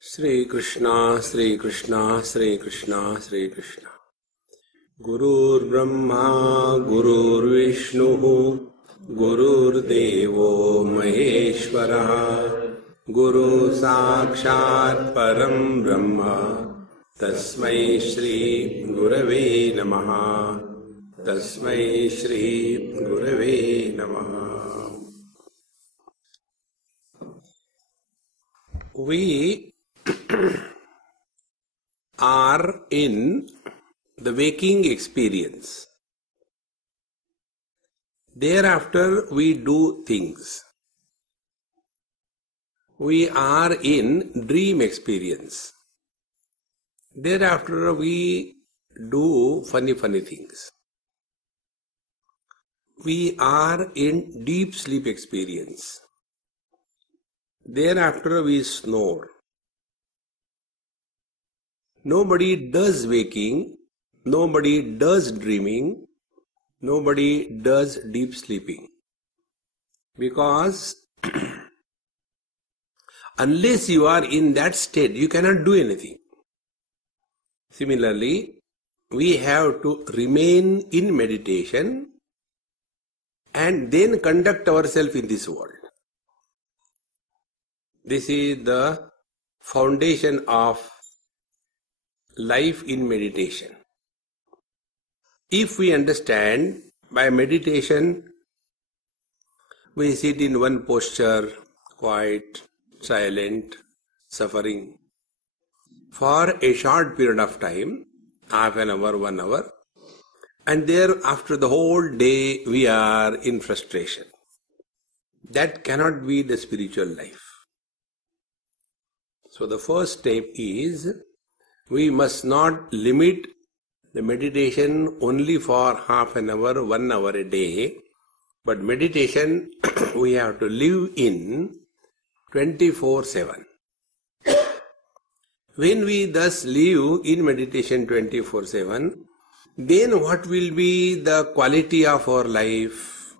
Shri Krishna, Shri Krishna, Shri Krishna, Shri Krishna. Gurur Brahma, Gurur Vishnu, Gurur Devo Maheshwara, Guru Sakshat Param Brahma, Tasmai Shri Gurave Namaha, Tasmai Shri Gurave Namaha. We are in the waking experience. Thereafter we do things. We are in dream experience. Thereafter we do funny things. We are in deep sleep experience. Thereafter we snore. Nobody does waking, nobody does dreaming, nobody does deep sleeping. Because unless you are in that state, you cannot do anything. Similarly, we have to remain in meditation and then conduct ourselves in this world. This is the foundation of life in meditation. If we understand by meditation, we sit in one posture, quiet, silent, suffering, for a short period of time, half an hour, 1 hour, and thereafter the whole day we are in frustration. That cannot be the spiritual life. So the first step is, we must not limit the meditation only for half an hour, 1 hour a day, but meditation we have to live in 24/7. When we thus live in meditation 24/7, then what will be the quality of our life?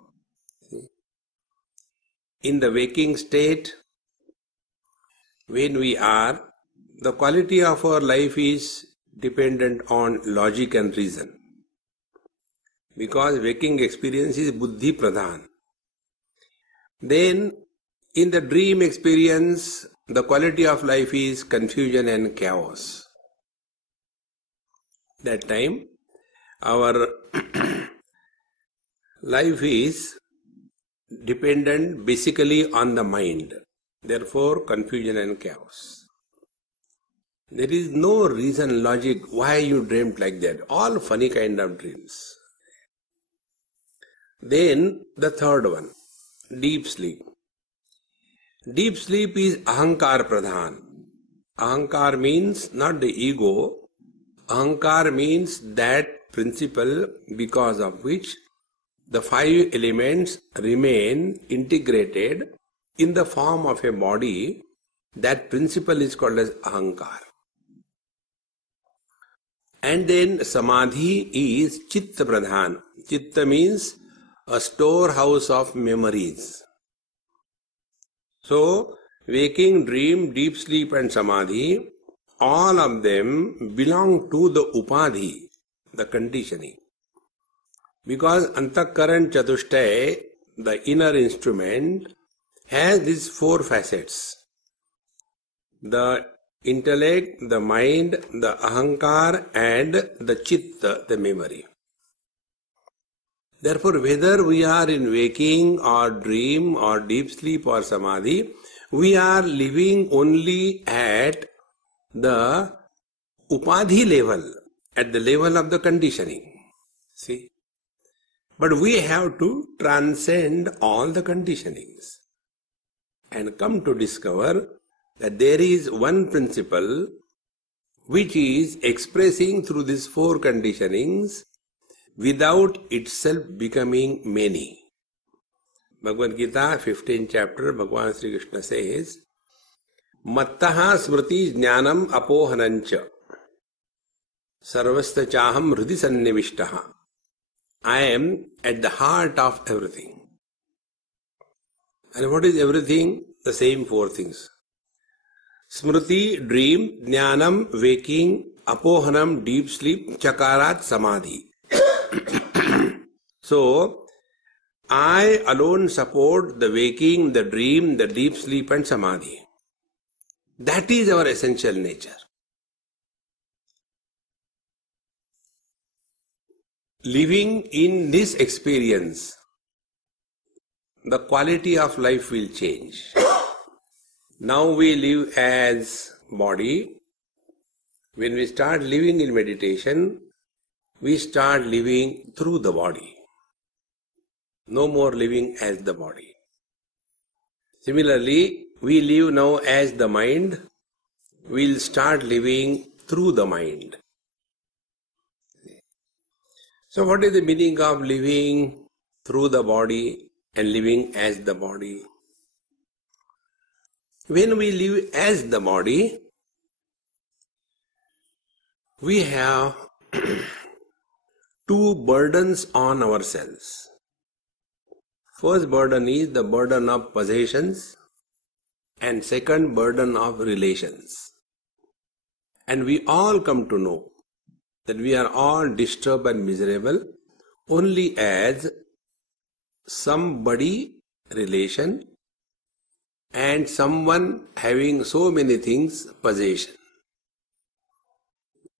In the waking state, when we are, the quality of our life is dependent on logic and reason. Because waking experience is buddhi pradhan. Then, in the dream experience, the quality of life is confusion and chaos. That time, our life is dependent basically on the mind. Therefore, confusion and chaos. There is no reason, logic, why you dreamt like that. All funny kind of dreams. Then, the third one, deep sleep. Deep sleep is ahankar pradhan. Ahankar means not the ego. Ahankar means that principle because of which the 5 elements remain integrated in the form of a body. That principle is called as ahankar. And then samadhi is chitta pradhan. Chitta means a storehouse of memories. So, waking, dream, deep sleep and samadhi, all of them belong to the upadhi, the conditioning. Because antakaran chatushtay, the inner instrument, has these 4 facets. The intellect, the mind, the ahankar and the chitta, the memory. Therefore, whether we are in waking or dream or deep sleep or samadhi, we are living only at the upadhi level, at the level of the conditioning. See? But we have to transcend all the conditionings and come to discover that there is one principle which is expressing through these 4 conditionings without itself becoming many. Bhagavad Gita, 15th chapter, Bhagavan Sri Krishna says, Mattaha smriti jnanam apohanancha sarvasta chaham hridi sannivishtaha. I am at the heart of everything. And what is everything? The same 4 things. Smriti, dream, jnanam, waking, apohanam, deep sleep, chakarat, samadhi. So, I alone support the waking, the dream, the deep sleep and samadhi. That is our essential nature. Living in this experience, the quality of life will change. Now we live as body. When we start living in meditation, we start living through the body. No more living as the body. Similarly, we live now as the mind. We'll start living through the mind. So what is the meaning of living through the body and living as the body? When we live as the body, we have two burdens on ourselves. First burden is the burden of possessions and second burden of relations. And we all come to know that we are all disturbed and miserable only as somebody relation and someone having so many things possession.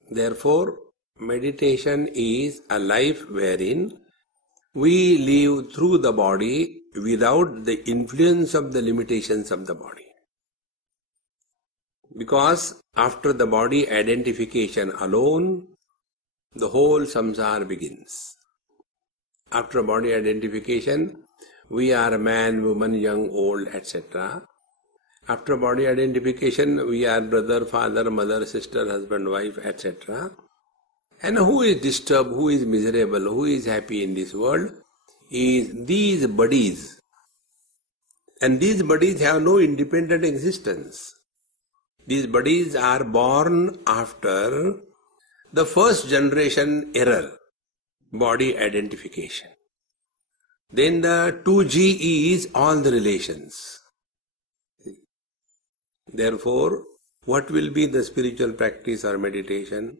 Therefore, meditation is a life wherein we live through the body without the influence of the limitations of the body. Because after the body identification alone, the whole samsara begins. After body identification, we are man, woman, young, old, etc. After body identification, we are brother, father, mother, sister, husband, wife, etc. And who is disturbed, who is miserable, who is happy in this world is these bodies. And these bodies have no independent existence. These bodies are born after the first generation error, body identification. Then the 2G is all the relations. Therefore, what will be the spiritual practice or meditation?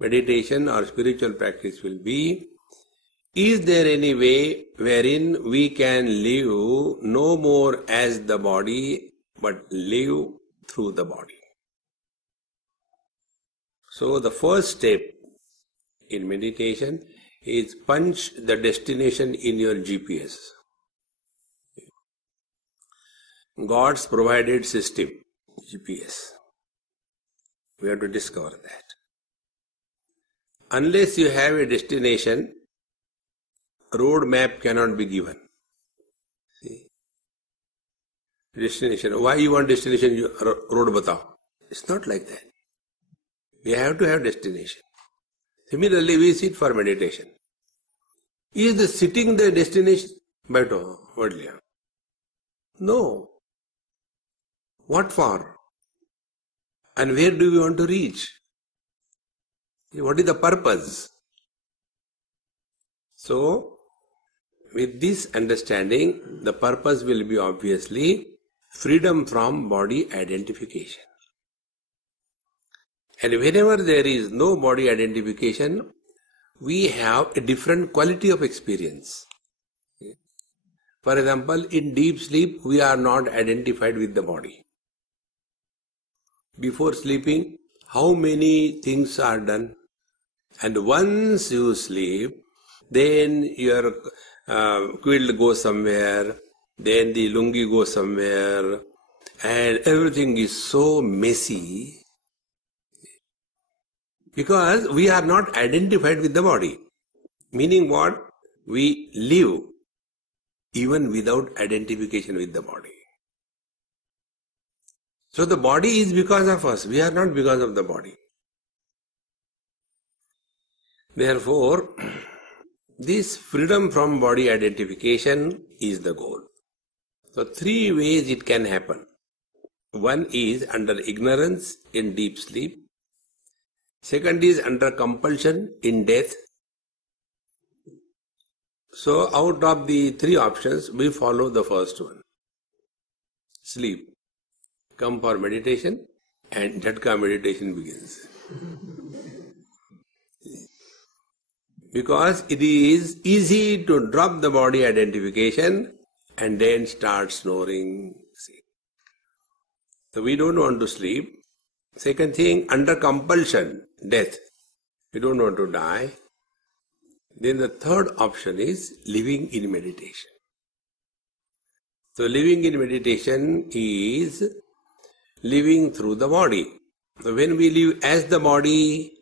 Meditation or spiritual practice will be, is there any way wherein we can live no more as the body but live through the body? So the first step in meditation is punch the destination in your GPS. God's provided system, GPS. We have to discover that. Unless you have a destination, road map cannot be given. See? Destination. Why you want destination? Road batao. It's not like that. We have to have destination. Similarly, we sit for meditation. Is the sitting the destination? Baito, what liya? No. What for? And where do we want to reach? What is the purpose? So, with this understanding, the purpose will be obviously freedom from body identification. And whenever there is no body identification, we have a different quality of experience. For example, in deep sleep, we are not identified with the body. Before sleeping, how many things are done? And once you sleep, then your quilt goes somewhere, then the lungi goes somewhere, and everything is so messy because we are not identified with the body. Meaning what? We live even without identification with the body. So the body is because of us, we are not because of the body. Therefore, this freedom from body identification is the goal. So three ways it can happen. One is under ignorance in deep sleep. Second is under compulsion in death. So out of the three options, we follow the first one. Sleep. Come for meditation, and Jhatka meditation begins. Because it is easy to drop the body identification and then start snoring. So we don't want to sleep. Second thing, under compulsion, death. We don't want to die. Then the third option is living in meditation. So living in meditation is living through the body. So when we live as the body,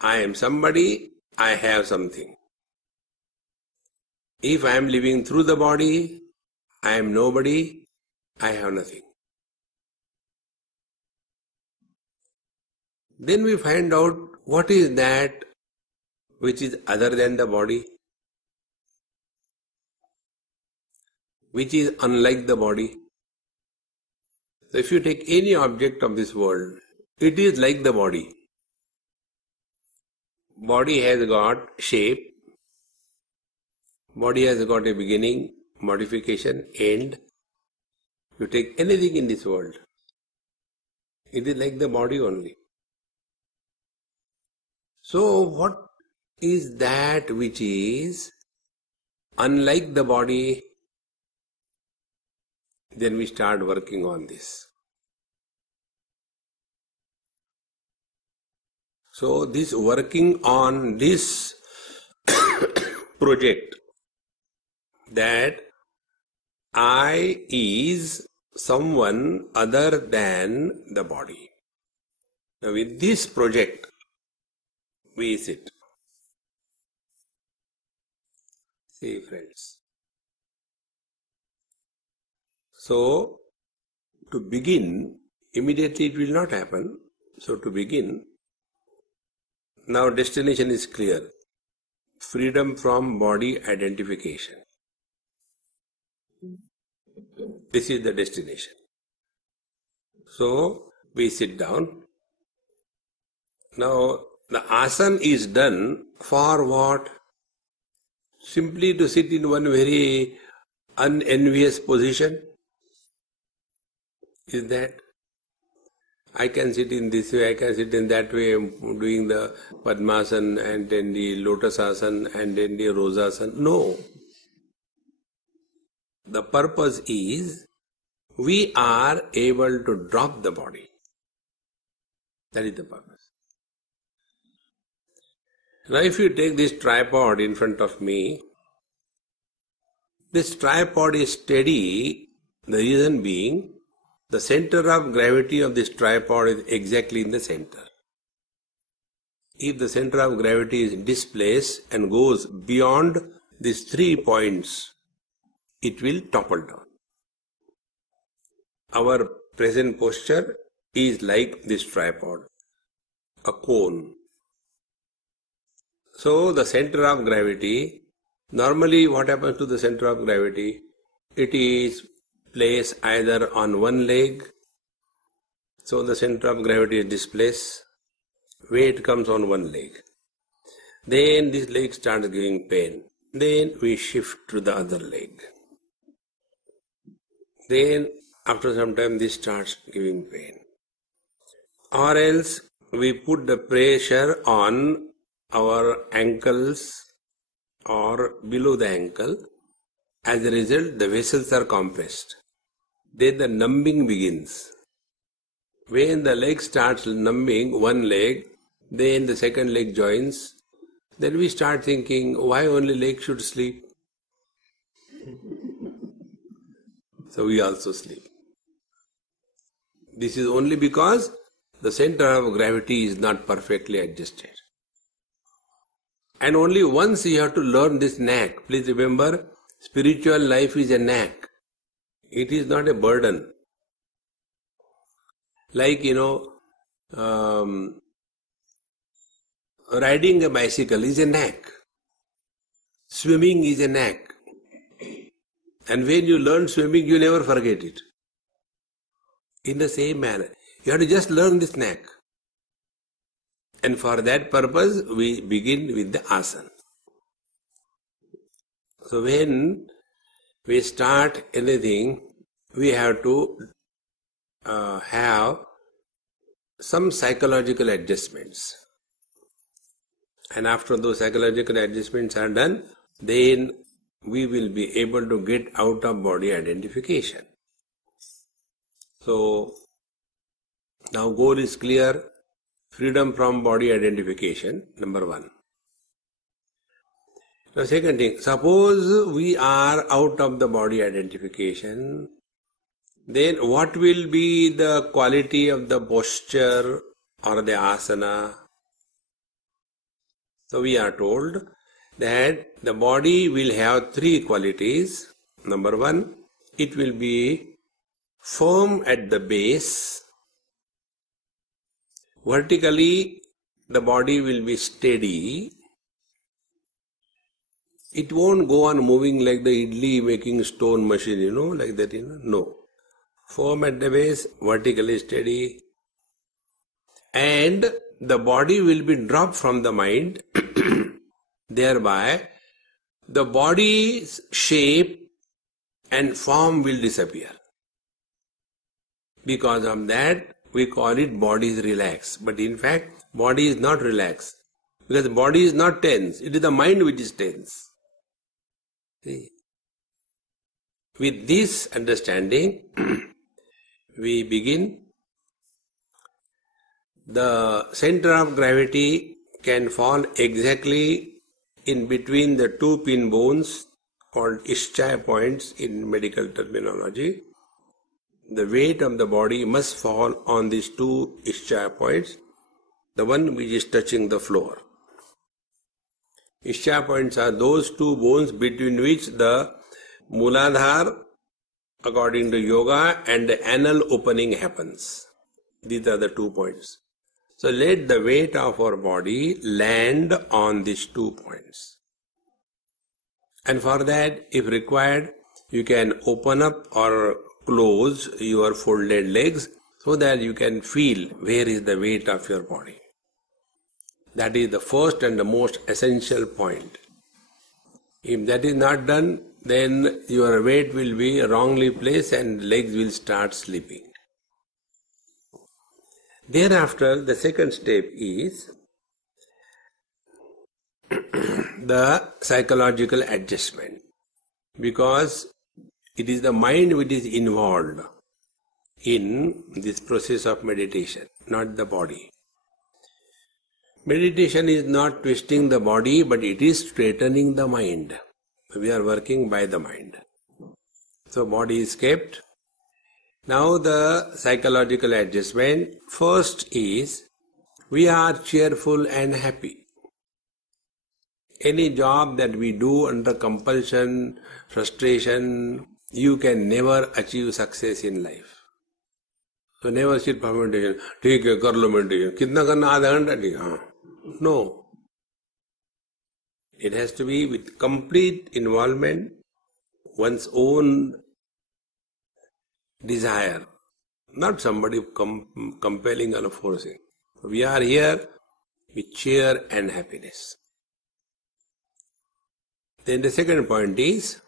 I am somebody, I have something. If I am living through the body, I am nobody, I have nothing. Then we find out what is that which is other than the body, which is unlike the body. So if you take any object of this world, it is like the body. Body has got shape, body has got a beginning, modification, end. You take anything in this world, it is like the body only. So what is that which is unlike the body? Then we start working on this. So this working on this project, that I is someone other than the body. Now with this project, we sit. See friends. So to begin, immediately it will not happen. So to begin, now destination is clear. Freedom from body identification. This is the destination. So we sit down. Now the asana is done for what? Simply to sit in one very unenvious position. Is that? I can sit in this way, I can sit in that way, doing the Padmasana and then the Lotus Asana and then the Rosasana. No. The purpose is we are able to drop the body. That is the purpose. Now if you take this tripod in front of me, this tripod is steady, the reason being, the center of gravity of this tripod is exactly in the center. If the center of gravity is displaced and goes beyond these 3 points, it will topple down. Our present posture is like this tripod, a cone. So the center of gravity, normally what happens to the center of gravity? It is placed either on one leg, so the center of gravity is displaced, weight comes on one leg. Then this leg starts giving pain. Then we shift to the other leg. Then after some time this starts giving pain. Or else we put the pressure on our ankles or below the ankle. As a result, the vessels are compressed. Then the numbing begins. When the leg starts numbing, one leg, then the second leg joins. Then we start thinking, why only leg should sleep? So we also sleep. This is only because the center of gravity is not perfectly adjusted. And only once you have to learn this knack. Please remember, spiritual life is a knack. It is not a burden. Like, riding a bicycle is a knack. Swimming is a knack. And when you learn swimming, you never forget it. In the same manner, you have to just learn this knack. And for that purpose, we begin with the asana. So when we start anything, we have to have some psychological adjustments. And after those psychological adjustments are done, then we will be able to get out of body identification. So, now goal is clear, freedom from body identification, number one. The second thing, suppose we are out of the body identification, then what will be the quality of the posture or the asana? So we are told that the body will have three qualities. Number one, it will be firm at the base. Vertically, the body will be steady. It won't go on moving like the idli making stone machine, like that, No. Firm at the base, vertically steady. And the body will be dropped from the mind. Thereby, the body's shape and form will disappear. Because of that, we call it body is relaxed. But in fact, body is not relaxed. Because body is not tense. It is the mind which is tense. See? With this understanding, we begin. The center of gravity can fall exactly in between the two pin bones called ischia points in medical terminology. The weight of the body must fall on these two ischia points, the one which is touching the floor. Ischia points are those two bones between which the Muladhara, according to yoga, and the anal opening happens. These are the 2 points. So let the weight of our body land on these 2 points. And for that, if required, you can open up or close your folded legs so that you can feel where is the weight of your body. That is the first and the most essential point. If that is not done, then your weight will be wrongly placed and legs will start slipping. Thereafter, the second step is the psychological adjustment, because it is the mind which is involved in this process of meditation, not the body. Meditation is not twisting the body, but it is straightening the mind. We are working by the mind. So body is kept. Now the psychological adjustment first is we are cheerful and happy. Any job that we do under compulsion, frustration, you can never achieve success in life. So never sit for meditation. ठीक है, कर लो meditation. कितना करना? आधा घंटा? ठीक, हाँ. No. It has to be with complete involvement, one's own desire, not somebody compelling or forcing. We are here with cheer and happiness. Then the second point is,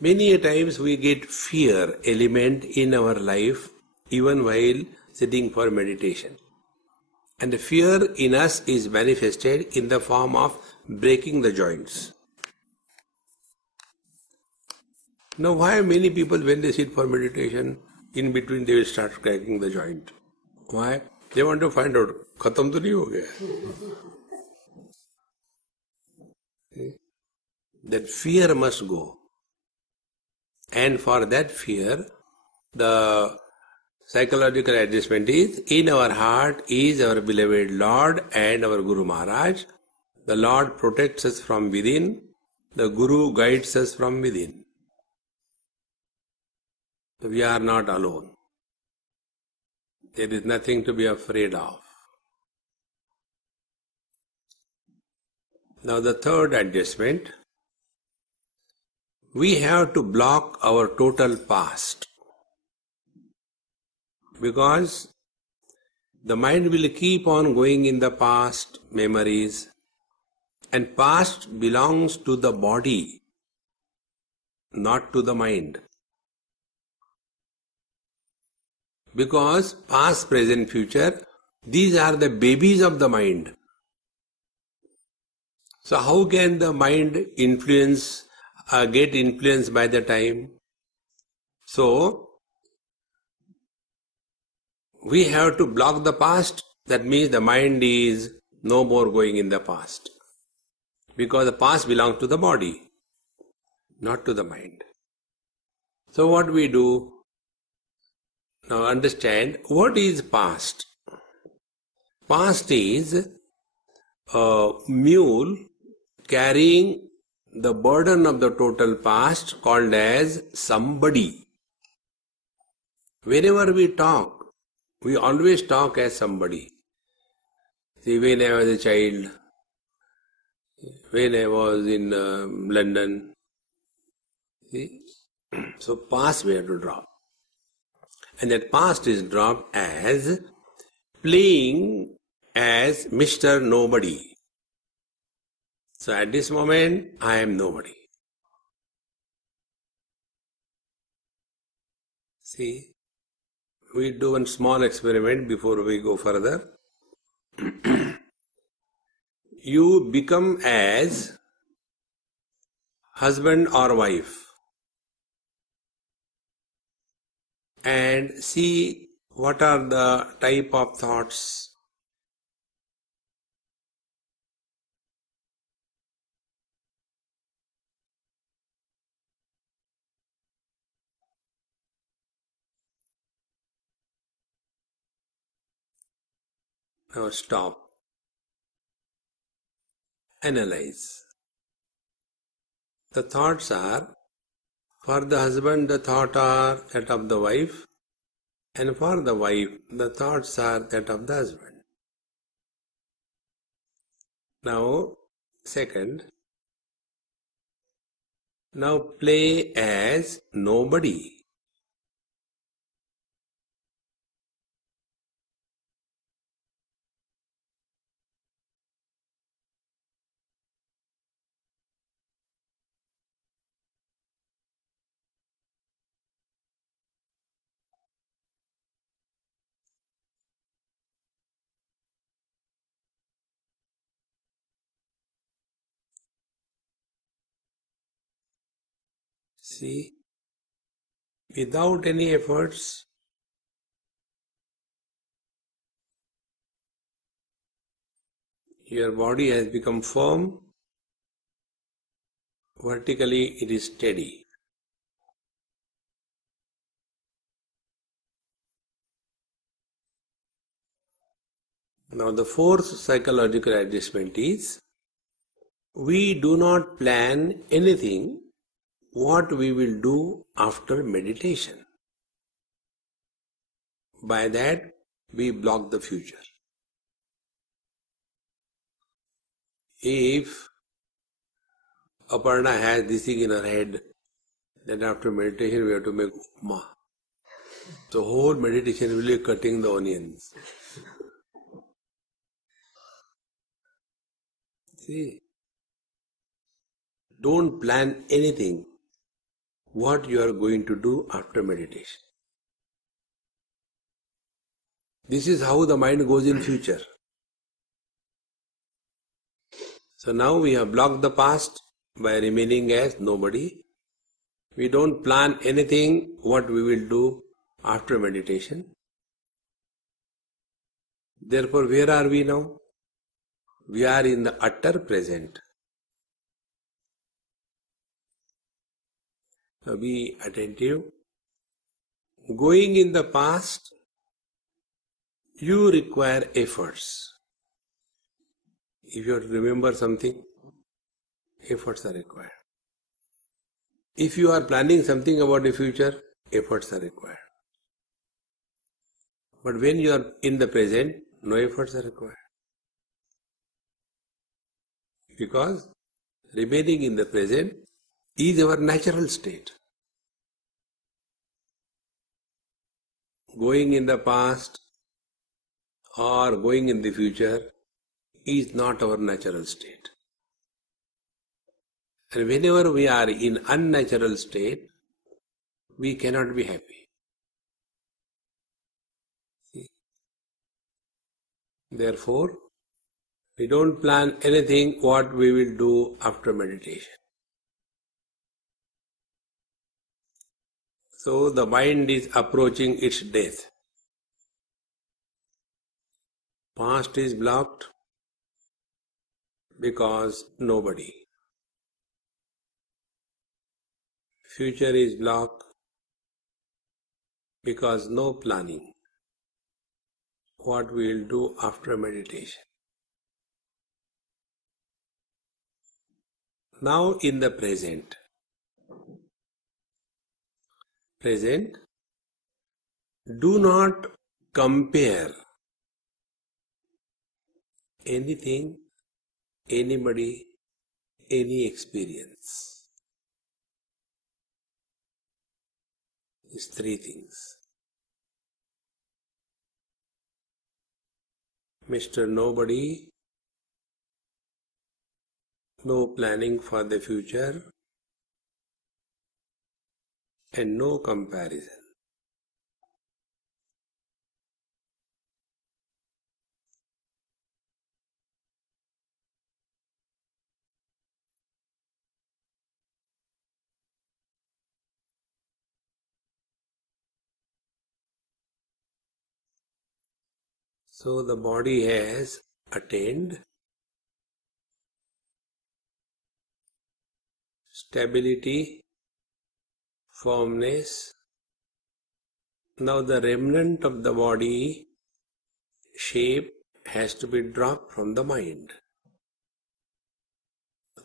many a times we get fear element in our life even while sitting for meditation. And the fear in us is manifested in the form of breaking the joints. Now why many people when they sit for meditation, in between they will start cracking the joint? Why? They want to find out, khatam to nahi ho gaya. That fear must go. And for that fear, the psychological adjustment is, in our heart is our beloved Lord and our Guru Maharaj. The Lord protects us from within, the Guru guides us from within. So we are not alone. There is nothing to be afraid of. Now the third adjustment, we have to block our total past. Because the mind will keep on going in the past memories, and past belongs to the body, not to the mind. Because past, present, future, these are the babies of the mind. So how can the mind get influenced by the time? So we have to block the past. That means the mind is no more going in the past. Because the past belongs to the body, not to the mind. So what we do? Now understand what is past. Past is a mule carrying the burden of the total past called as somebody. Whenever we talk, we always talk as somebody. See, when I was a child, when I was in London, see? So past we have to drop. And that past is dropped as playing as Mr. Nobody. So at this moment, I am nobody. See, we do one small experiment before we go further. You become as husband or wife and see what are the type of thoughts. Now stop. Analyze. The thoughts are, for the husband the thoughts are that of the wife, and for the wife the thoughts are that of the husband. Now, second, now play as nobody. See, without any efforts, your body has become firm, vertically it is steady. Now the fourth psychological adjustment is, we do not plan anything what we will do after meditation. By that, we block the future. If Aparna has this thing in her head, then after meditation we have to make upma. So whole meditation will be cutting the onions. See, don't plan anything what you are going to do after meditation. This is how the mind goes in future. So now we have blocked the past by remaining as nobody. We don't plan anything what we will do after meditation. Therefore, where are we now? We are in the utter present. Now be attentive. Going in the past, you require efforts. If you have to remember something, efforts are required. If you are planning something about the future, efforts are required. But when you are in the present, no efforts are required. Because remaining in the present is our natural state. Going in the past or going in the future is not our natural state. And whenever we are in unnatural state, we cannot be happy. Therefore, we don't plan anything what we will do after meditation. So the mind is approaching its death. Past is blocked because nobody. Future is blocked because no planning. What we will do after meditation. Now in the present, do not compare anything, anybody, any experience. These three things. Mr. Nobody, no planning for the future, and no comparison. So the body has attained stability, firmness. Now the remnant of the body shape has to be dropped from the mind.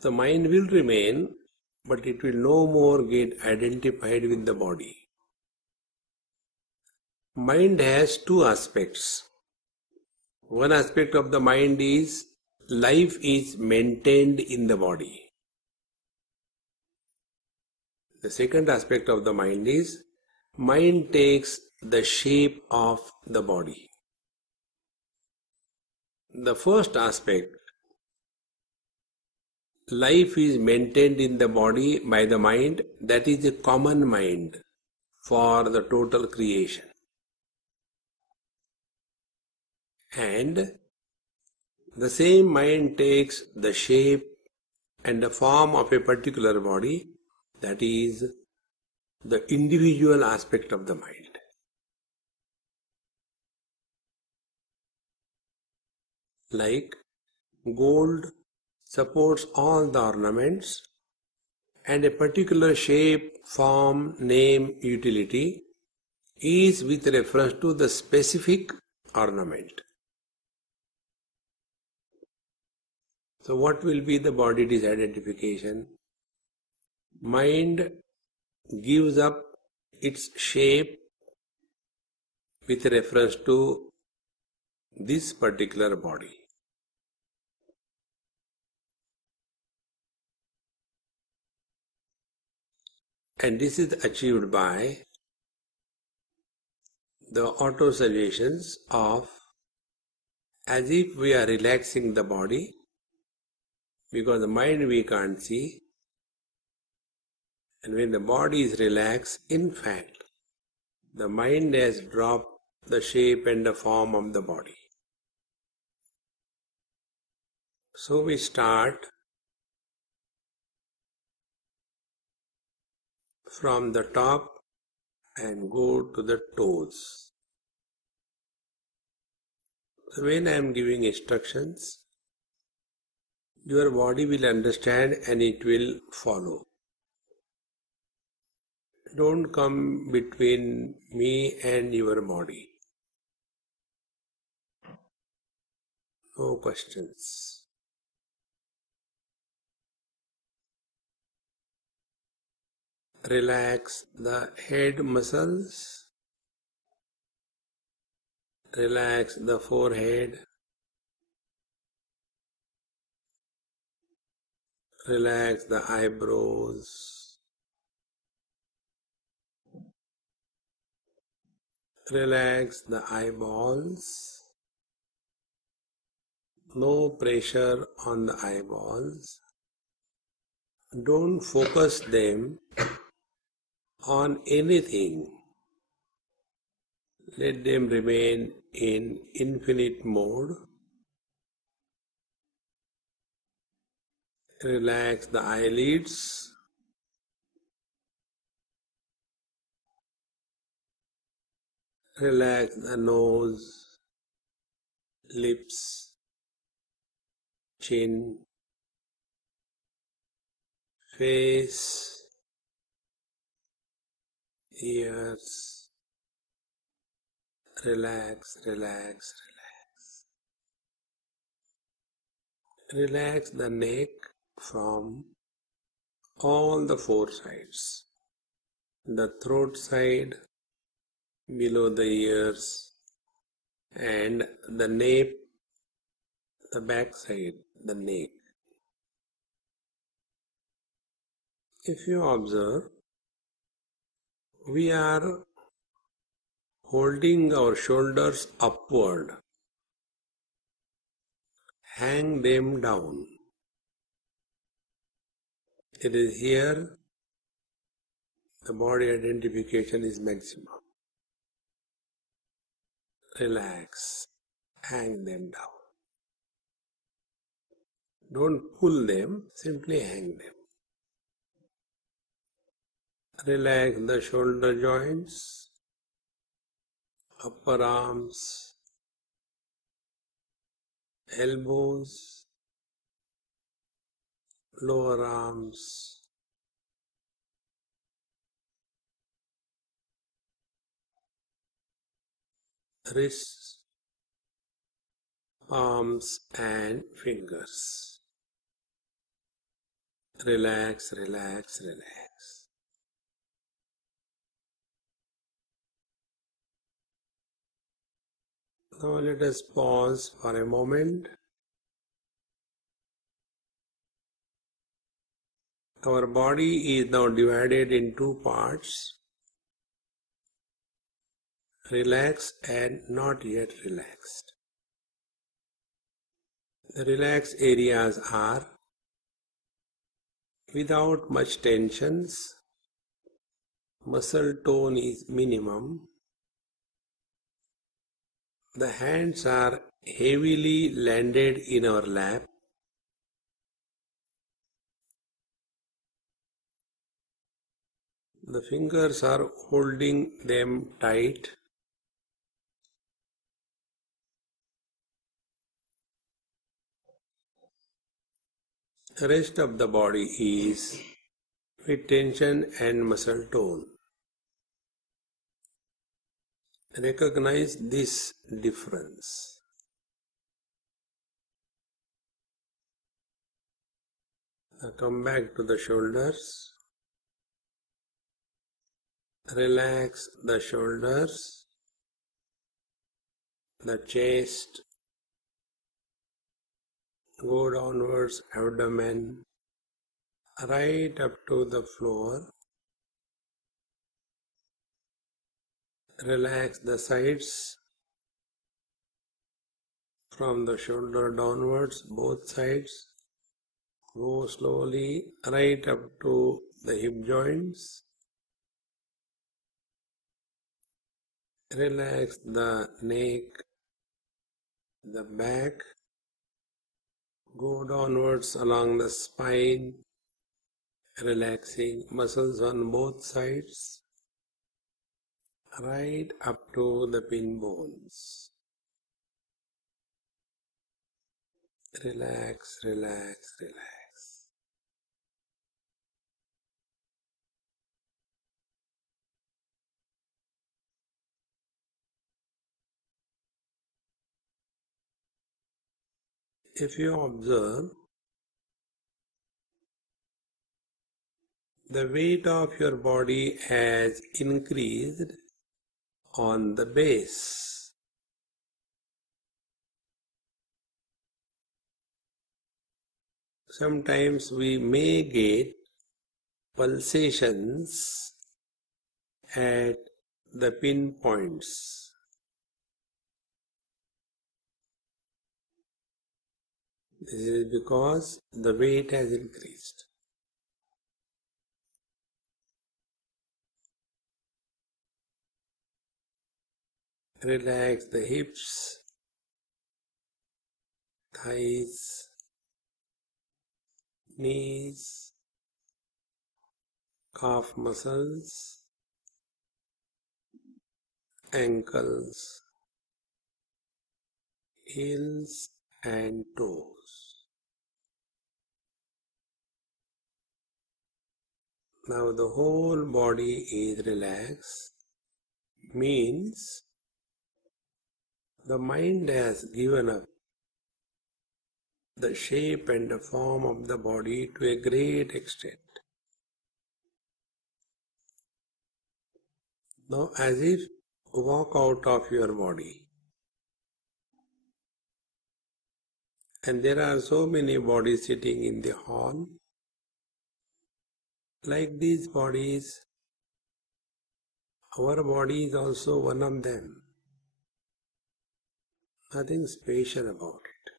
The mind will remain, but it will no more get identified with the body. Mind has two aspects. One aspect of the mind is life is maintained in the body. The second aspect of the mind is mind takes the shape of the body. The first aspect, life is maintained in the body by the mind, that is a common mind for the total creation. And the same mind takes the shape and the form of a particular body, that is the individual aspect of the mind. Like gold supports all the ornaments, and a particular shape, form, name, utility is with reference to the specific ornament. So what will be the body disidentification? Mind gives up its shape with reference to this particular body. And this is achieved by the auto-suggestions of as if we are relaxing the body, because the mind we can't see, and when the body is relaxed, in fact, the mind has dropped the shape and the form of the body. So we start from the top and go to the toes. So when I am giving instructions, your body will understand and it will follow. Don't come between me and your body. No questions. Relax the head muscles. Relax the forehead. Relax the eyebrows. Relax the eyeballs. No pressure on the eyeballs. Don't focus them on anything. Let them remain in infinite mode. Relax the eyelids. Relax the nose, lips, chin, face, ears. Relax, relax, relax. Relax the neck from all the four sides. The throat side, below the ears, and the nape, the back side, the neck. If you observe, we are holding our shoulders upward. Hang them down. It is here the body identification is maximum. Relax. Hang them down. Don't pull them, simply hang them. Relax the shoulder joints, upper arms, elbows, lower arms, wrists, palms and fingers. Relax, relax, relax. Now let us pause for a moment. Our body is now divided in two parts, relaxed and not yet relaxed. The relaxed areas are without much tensions, muscle tone is minimum, the hands are heavily landed in our lap, the fingers are holding them tight, the rest of the body is with tension and muscle tone. Recognize this difference. Now come back to the shoulders. Relax the shoulders, the chest, go downwards, abdomen, right up to the floor. Relax the sides from the shoulder downwards, both sides. Go slowly right up to the hip joints. Relax the neck, the back. Go downwards along the spine, relaxing muscles on both sides, right up to the pin bones. Relax, relax, relax. If you observe, the weight of your body has increased on the base. Sometimes we may get pulsations at the pinpoints. This is because the weight has increased. Relax the hips, thighs, knees, calf muscles, ankles, heels and toes. Now the whole body is relaxed, means the mind has given up the shape and the form of the body to a great extent. Now as if walk out of your body. And there are so many bodies sitting in the hall. Like these bodies, our body is also one of them. Nothing special about it.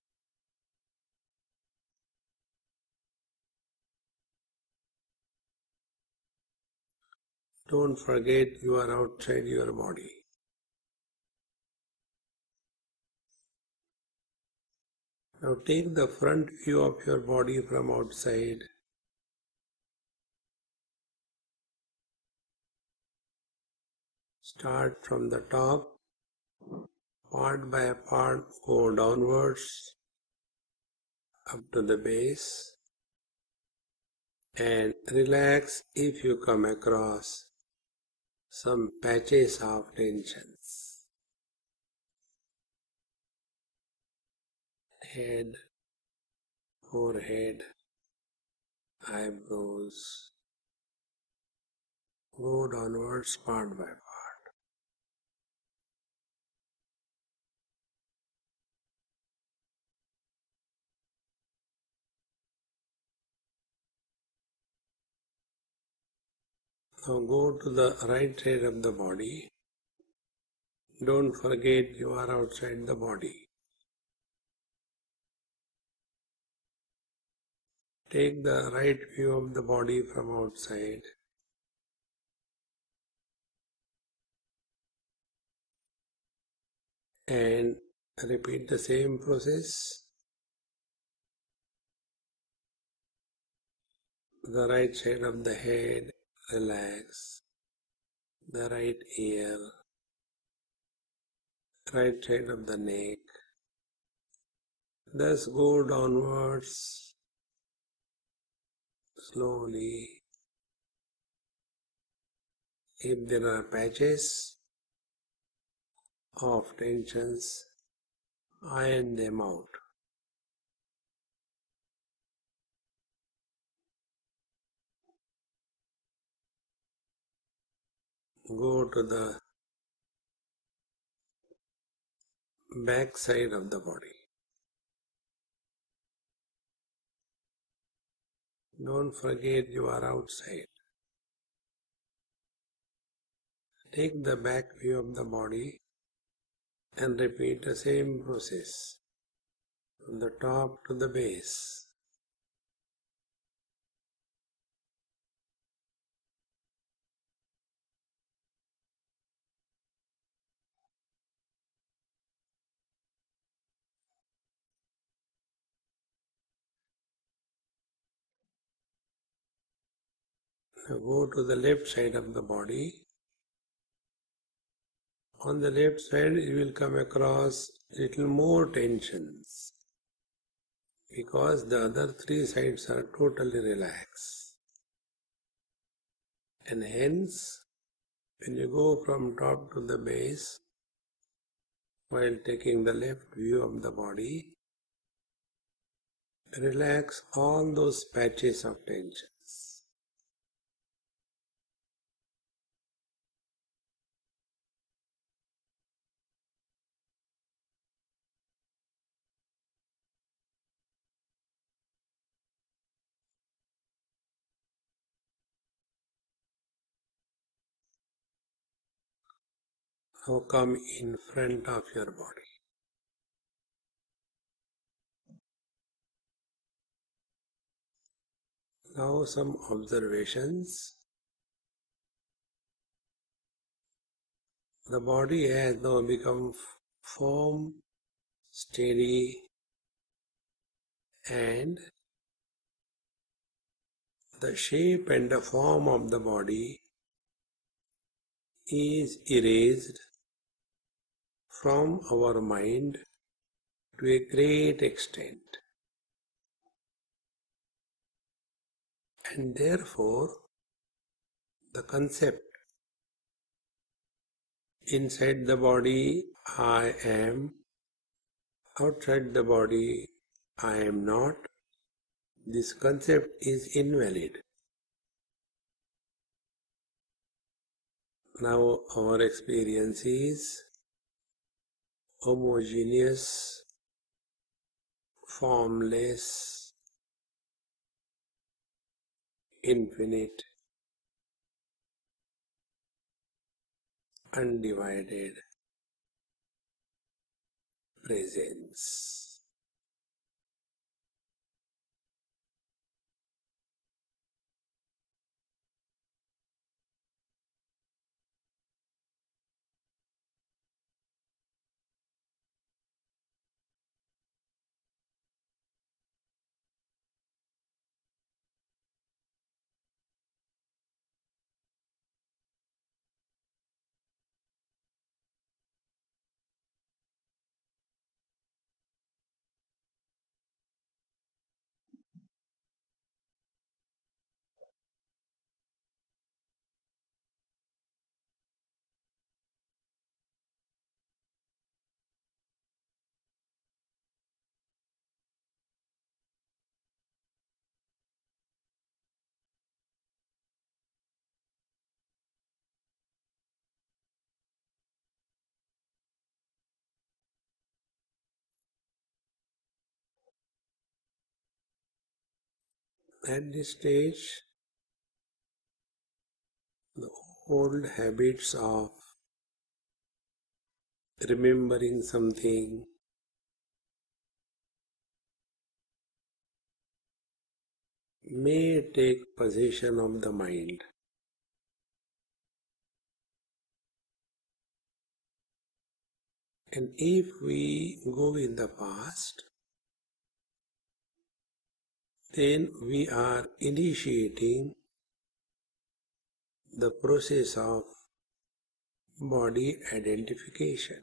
Don't forget you are outside your body. Now take the front view of your body from outside. Start from the top, part by part go downwards up to the base, and relax if you come across some patches of tensions. Head, forehead, eyebrows, go downwards part by part. Now go to the right side of the body. Don't forget you are outside the body. Take the right view of the body from outside. And repeat the same process. The right side of the head, relax. The right ear, right side of the neck. Thus go downwards slowly. If there are patches of tensions, iron them out. Go to the back side of the body. Don't forget you are outside. Take the back view of the body and repeat the same process from the top to the base. Now go to the left side of the body. On the left side you will come across little more tensions because the other three sides are totally relaxed. And hence, when you go from top to the base, while taking the left view of the body, relax all those patches of tensions. Now come in front of your body. Now some observations. The body has now become firm, steady, and the shape and the form of the body is erased from our mind to a great extent. And therefore, the concept inside the body I am, outside the body I am not, this concept is invalid. Now our experience is homogeneous, formless, infinite, undivided presence. At this stage, the old habits of remembering something, may take possession of the mind. And if we go in the past, then we are initiating the process of body identification,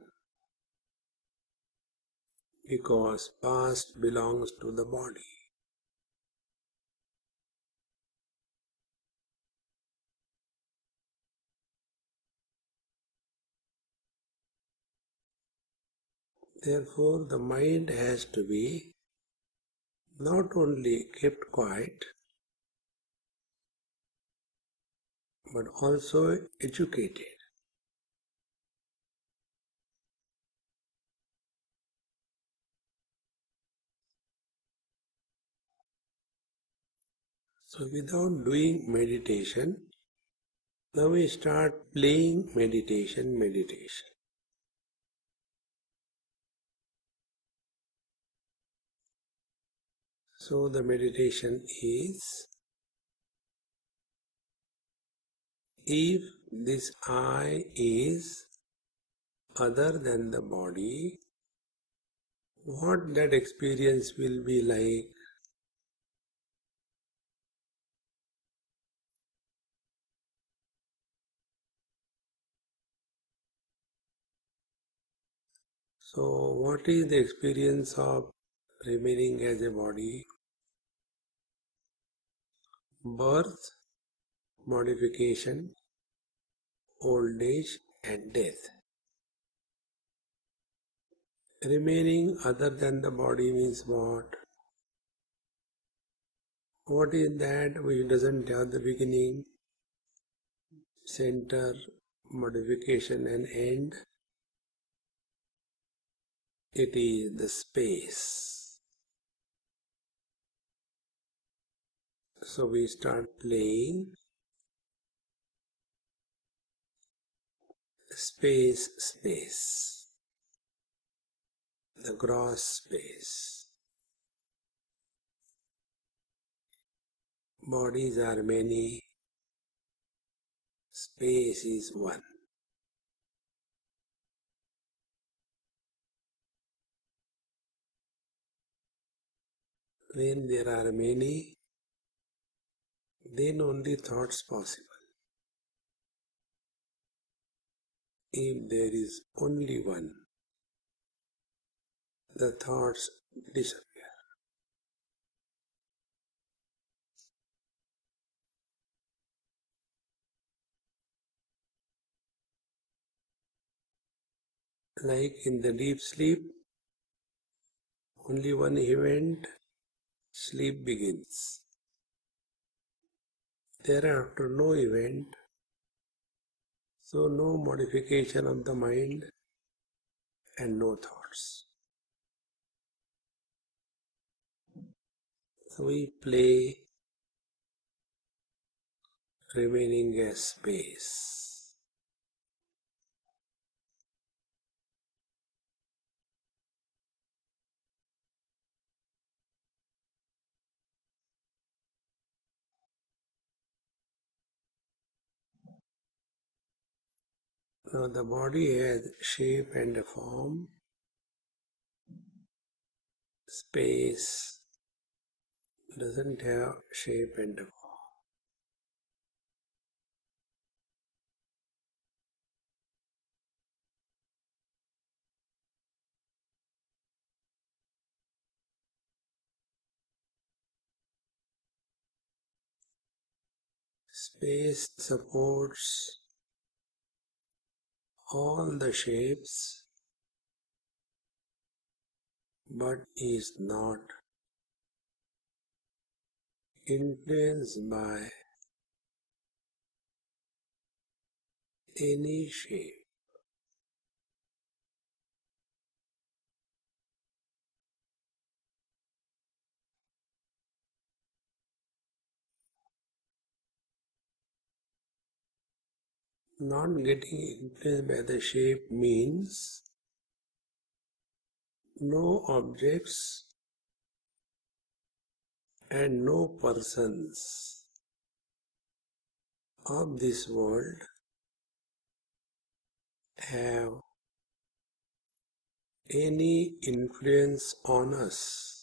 because past belongs to the body. Therefore, the mind has to be not only kept quiet, but also educated. So without doing meditation, now we start playing meditation. So the meditation is, if this I is other than the body, what that experience will be like? So what is the experience of remaining as a body? Birth, modification, old age and death. Remaining other than the body means what? What is that which doesn't have the beginning, center, modification and end? It is the space. So we start playing space, the gross space. Bodies are many, space is one. When there are many, then only thoughts possible. If there is only one, the thoughts disappear. Like in the deep sleep, only one event, sleep begins. Thereafter, no event, so no modification of the mind and no thoughts. So we play remaining as space. Now the body has shape and a form. Space doesn't have shape and a form. Space supports all the shapes but is not influenced by any shape. Not getting influenced by the shape means no objects and no persons of this world have any influence on us.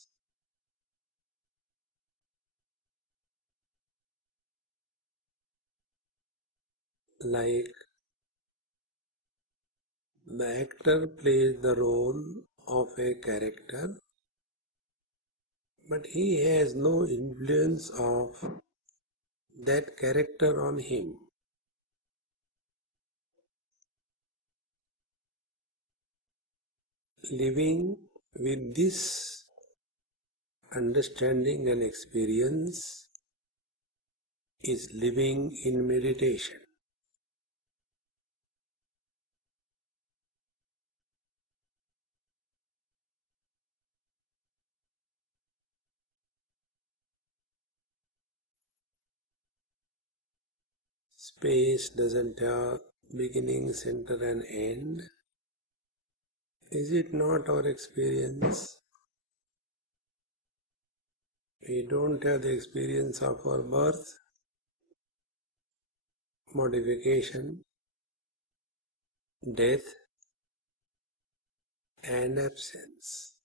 Like the actor plays the role of a character, but he has no influence of that character on him. Living with this understanding and experience is living in meditation. Space doesn't have beginning, center and end. Is it not our experience? We don't have the experience of our birth, modification, death and absence.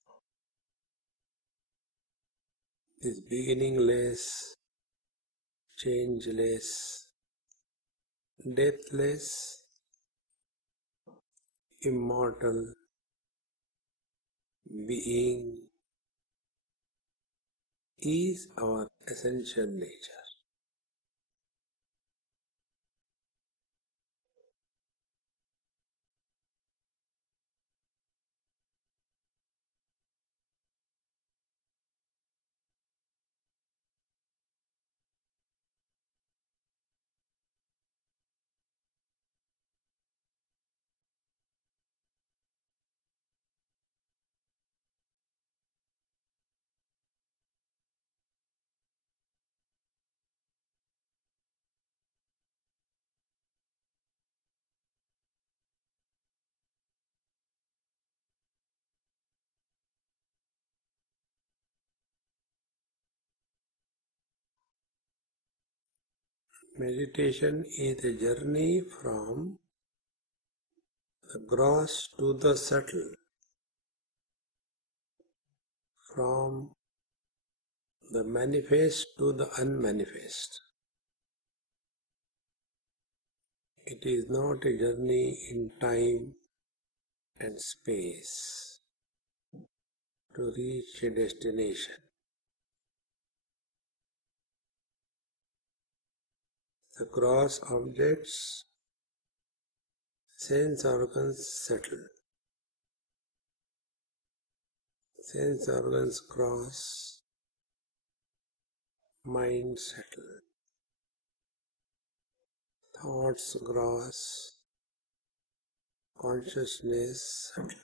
This beginningless, changeless, deathless, immortal being is our essential nature. Meditation is a journey from the gross to the subtle, from the manifest to the unmanifest. It is not a journey in time and space to reach a destination. The gross objects, sense organs settle. Sense organs cross, mind settle. Thoughts cross, consciousness settle.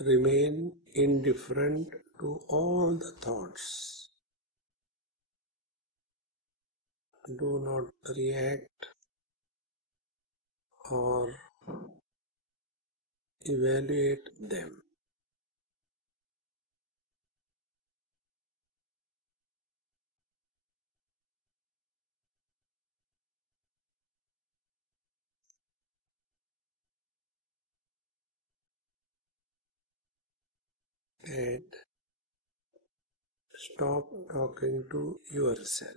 remain indifferent to all the thoughts. Do not react or evaluate them. And stop talking to yourself.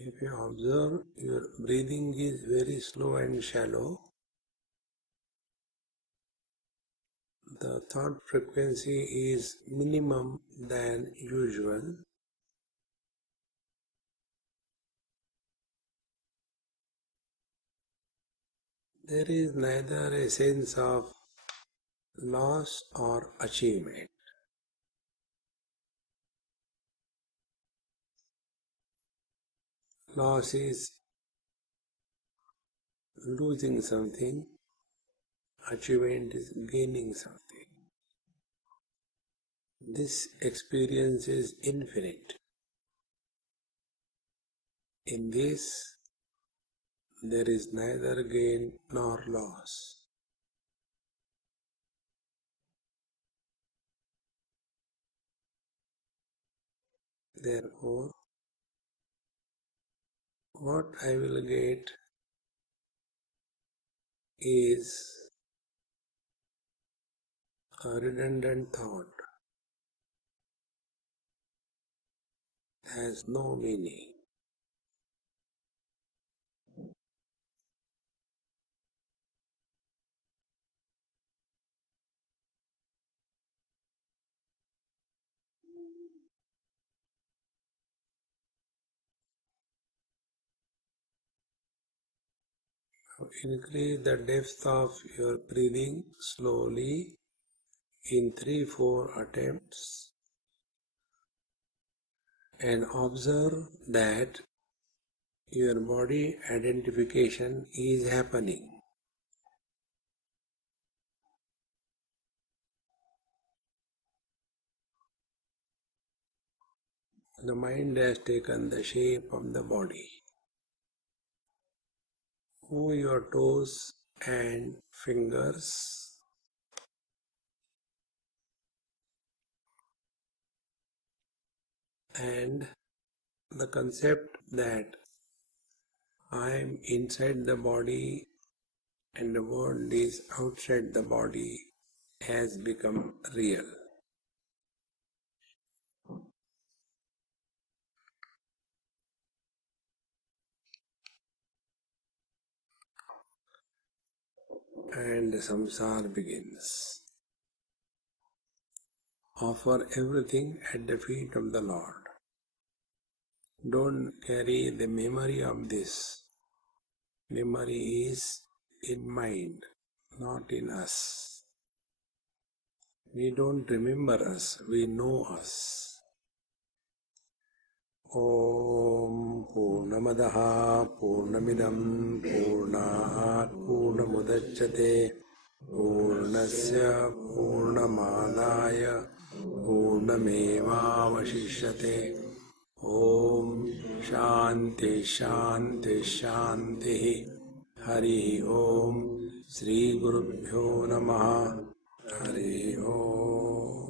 If you observe your breathing is very slow and shallow, the thought frequency is minimum than usual, there is neither a sense of loss or achievement. Loss is losing something, achievement is gaining something. This experience is infinite. In this, there is neither gain nor loss. Therefore, what I will get is a redundant thought, has no meaning. Increase the depth of your breathing slowly in 3-4 attempts and observe that your body identification is happening. The mind has taken the shape of the body. Move your toes and fingers and the concept that I am inside the body and the world is outside the body has become real. And the samsara begins. Offer everything at the feet of the Lord. Don't carry the memory of this. Memory is in mind, not in us. We don't remember us, we know us. Om Purnamadaha Purnamidam Purnat Purnamudachyate Purnasya Purnamadaya Purnamevavashishyate. Om Shanti Shanti Shanti. Hari Om. Sri Gurubhyo Namaha. Hari Om.